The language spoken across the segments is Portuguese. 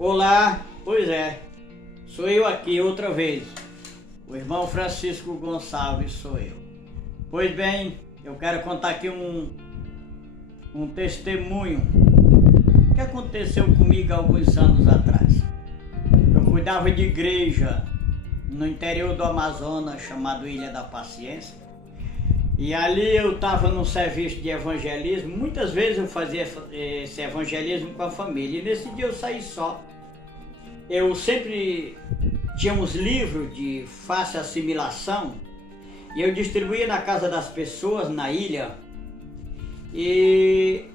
Olá, pois é, sou eu aqui outra vez, o irmão Francisco Gonçalves sou eu. Pois bem, eu quero contar aqui um testemunho que aconteceu comigo há alguns anos atrás. Eu cuidava de igreja no interior do Amazonas, chamado Ilha da Paciência, e ali eu estava num serviço de evangelismo. Muitas vezes eu fazia esse evangelismo com a família, e nesse dia eu saí só. Eu sempre tinha uns livros de fácil assimilação e eu distribuía na casa das pessoas na ilha, e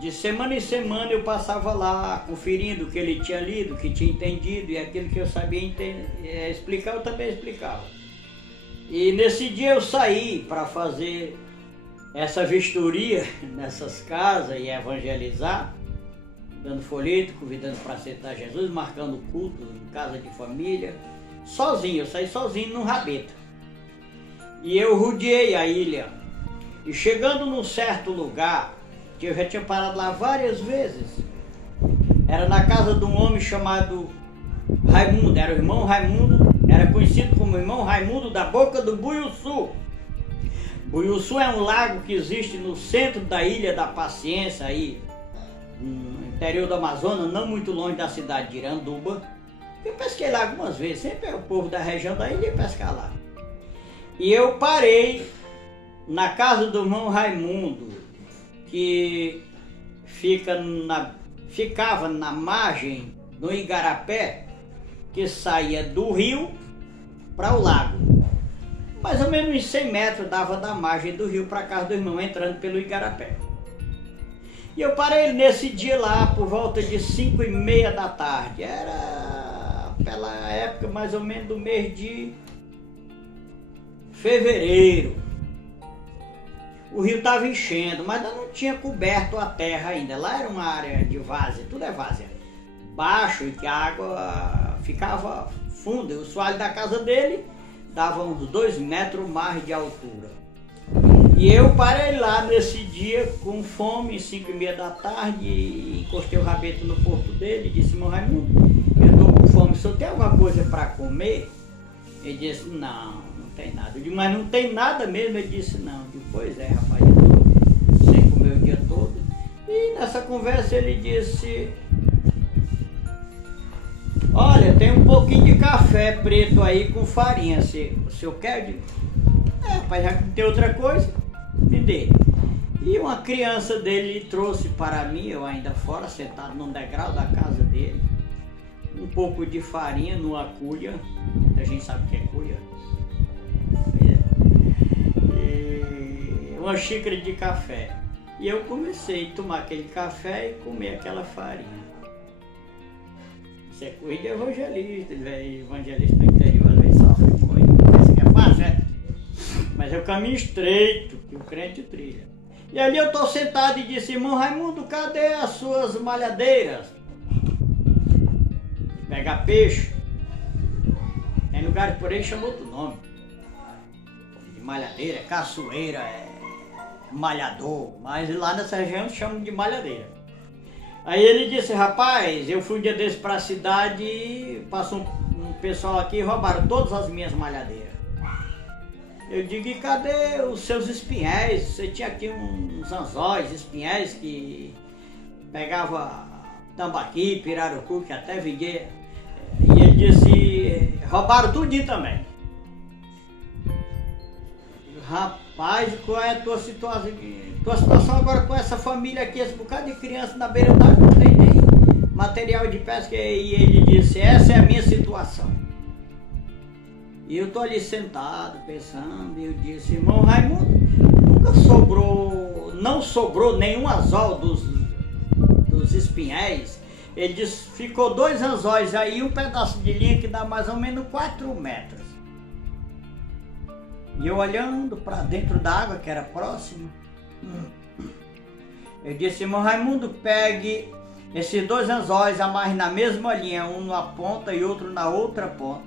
de semana em semana eu passava lá conferindo o que ele tinha lido, o que tinha entendido, e aquilo que eu sabia explicar eu também explicava. E nesse dia eu saí para fazer essa vistoria nessas casas e evangelizar, dando folheto, convidando para aceitar Jesus, marcando culto em casa de família, sozinho. Eu saí sozinho no rabeta. E eu rodeei a ilha. E chegando num certo lugar, que eu já tinha parado lá várias vezes, era na casa de um homem chamado Raimundo, era o irmão Raimundo, era conhecido como irmão Raimundo da Boca do Buiuçu. Buiuçu é um lago que existe no centro da Ilha da Paciência, aí no interior do Amazonas, não muito longe da cidade de Iranduba. Eu pesquei lá algumas vezes, sempre é o povo da região da ilha ia pescar lá. E eu parei na casa do irmão Raimundo, que ficava na margem do Igarapé, que saía do rio para o lago. Mais ou menos uns 100 metros dava da margem do rio para a casa do irmão, entrando pelo Igarapé. E eu parei nesse dia lá por volta de 5h30 da tarde. Era pela época mais ou menos do mês de fevereiro. O rio estava enchendo, mas ainda não tinha coberto a terra ainda. Lá era uma área de várzea, tudo é várzea, baixo, e que a água ficava funda. O soalho da casa dele dava uns 2 metros mais de altura. E eu parei lá nesse dia com fome, 5h30 da tarde, e encostei o rabeta no corpo dele e disse: irmão Raimundo, eu estou com fome, o senhor tem alguma coisa para comer? Ele disse: não tem nada. Eu disse: mas não tem nada mesmo? Ele disse: não. Eu disse: pois é, rapaz, eu estou sem comer o dia todo. E nessa conversa ele disse: olha, tem um pouquinho de café preto aí com farinha, o senhor quer? Eu digo: rapaz, já que não tem outra coisa, me dê. E uma criança dele trouxe para mim, eu ainda fora, sentado num degrau da casa dele, um pouco de farinha numa cuia. A gente sabe o que é cuia. E uma xícara de café. E eu comecei a tomar aquele café e comer aquela farinha. Isso é coisa de evangelista, evangelista no interior, às vezes sofre muito. Isso que é fácil, né? Mas é o caminho estreito que o crente trilha. E ali eu estou sentado e disse: irmão Raimundo, cadê as suas malhadeiras? Pegar peixe. Tem lugares por aí que chamam outro nome. De malhadeira, caçoeira, malhador. Mas lá nessa região chamam de malhadeira. Aí ele disse: rapaz, eu fui um dia desse para a cidade e passou um pessoal aqui e roubaram todas as minhas malhadeiras. Eu digo: e cadê os seus espinhéis? Você tinha aqui uns anzóis, espinhéis que pegava tambaqui, pirarucu, que até vendia. E ele disse: roubaram tudinho também. Rapaz, qual é a tua situação? Tua situação agora com essa família aqui, esse bocado de criança na beira d'água, não tem nem material de pesca. E ele disse: essa é a minha situação. E eu tô ali sentado, pensando, e eu disse: irmão Raimundo, não sobrou nenhum anzol dos espinhéis. Ele disse: ficou 2 anzóis aí, um pedaço de linha que dá mais ou menos 4 metros. E eu olhando para dentro da água, que era próximo, eu disse: irmão Raimundo, pegue esses 2 anzóis, amarre na mesma linha, um na ponta e outro na outra ponta.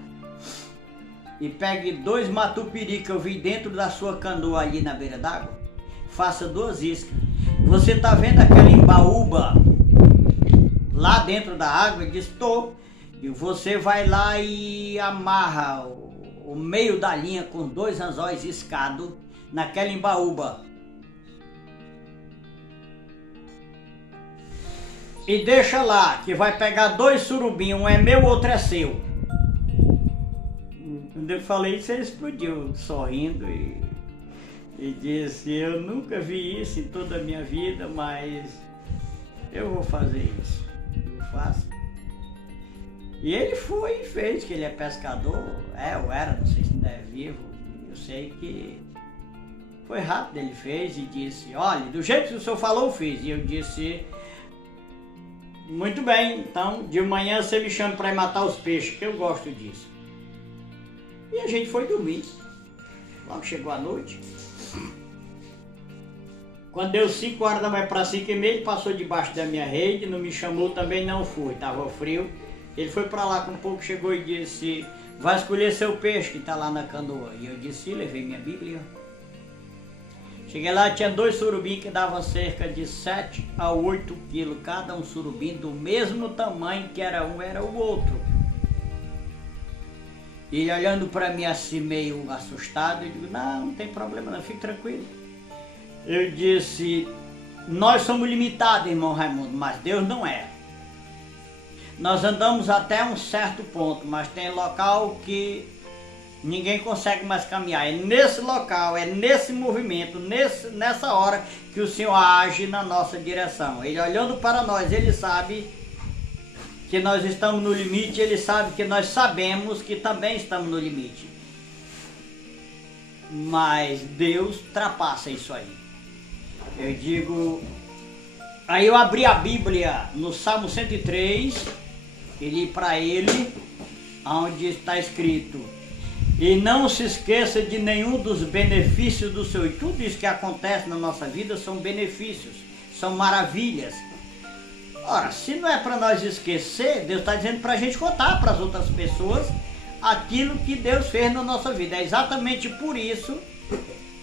E pegue 2 matupiri que eu vi dentro da sua canoa ali na beira d'água. Faça 2 iscas. Você tá vendo aquela embaúba lá dentro da água? Ele disse, tô. E você vai lá e amarra o meio da linha com 2 anzóis escados naquela embaúba. E deixa lá, que vai pegar 2 surubim, um é meu, outro é seu. Quando eu falei isso, ele explodiu, sorrindo e disse, eu nunca vi isso em toda a minha vida, mas eu vou fazer isso. Eu faço. E ele foi e fez, que ele é pescador, ou era, não sei se ainda é vivo. Eu sei que foi rápido, ele fez e disse, olha, do jeito que o senhor falou, eu fiz. E eu disse, muito bem, então de manhã você me chama para ir matar os peixes, que eu gosto disso. E a gente foi dormir. Logo chegou a noite. Quando deu 5 horas da manhã para 5h30, ele passou debaixo da minha rede, não me chamou, também não fui, estava frio. Ele foi para lá, com um pouco chegou e disse, vai escolher seu peixe que está lá na canoa. E eu disse, levei minha Bíblia. Cheguei lá, tinha 2 surubim que davam cerca de 7 a 8 quilos, cada um surubim do mesmo tamanho que era um, era o outro. E ele olhando para mim assim meio assustado, eu digo, não tem problema não, fique tranquilo. Eu disse, nós somos limitados, irmão Raimundo, mas Deus não é. Nós andamos até um certo ponto, mas tem local que ninguém consegue mais caminhar. É nesse local, é nesse movimento, nessa hora que o Senhor age na nossa direção. Ele olhando para nós, Ele sabe que nós estamos no limite, Ele sabe que nós sabemos que também estamos no limite. Mas Deus ultrapassa isso aí. Eu digo... Aí eu abri a Bíblia no Salmo 103, e li para ele, onde está escrito, e não se esqueça de nenhum dos benefícios do Senhor. E tudo isso que acontece na nossa vida são benefícios, são maravilhas. Ora, se não é para nós esquecer, Deus está dizendo para a gente contar para as outras pessoas aquilo que Deus fez na nossa vida. É exatamente por isso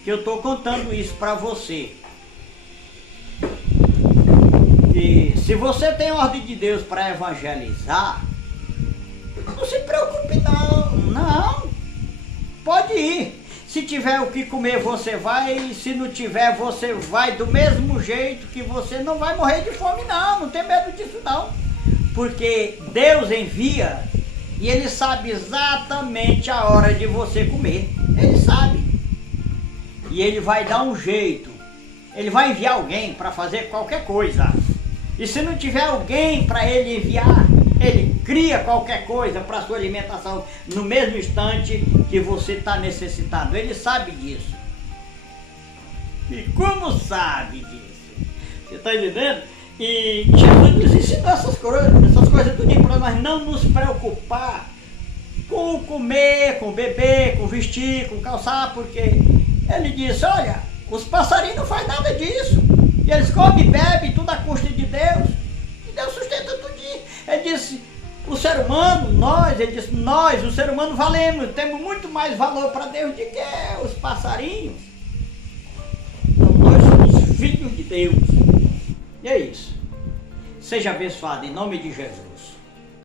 que eu estou contando isso para você. E se você tem ordem de Deus para evangelizar, não se preocupe não, pode ir. Se tiver o que comer você vai, se não tiver você vai do mesmo jeito, que você não vai morrer de fome não tem medo disso não. Porque Deus envia e Ele sabe exatamente a hora de você comer, Ele sabe. E Ele vai dar um jeito, Ele vai enviar alguém para fazer qualquer coisa. E se não tiver alguém para Ele enviar, Ele cria qualquer coisa para a sua alimentação no mesmo instante que você está necessitado. Ele sabe disso. E como sabe disso? Você está entendendo? E Jesus nos ensinou essas coisas tudo para nós não nos preocupar com comer, com beber, com vestir, com calçar, porque Ele disse, olha, os passarinhos não fazem nada disso. E eles comem e bebem, tudo à custa de Deus. E Deus sustenta tudinho. Ele disse, o ser humano, ele disse, nós, o ser humano, valemos, temos muito mais valor para Deus do que os passarinhos. Então nós somos filhos de Deus. E é isso. Seja abençoado em nome de Jesus.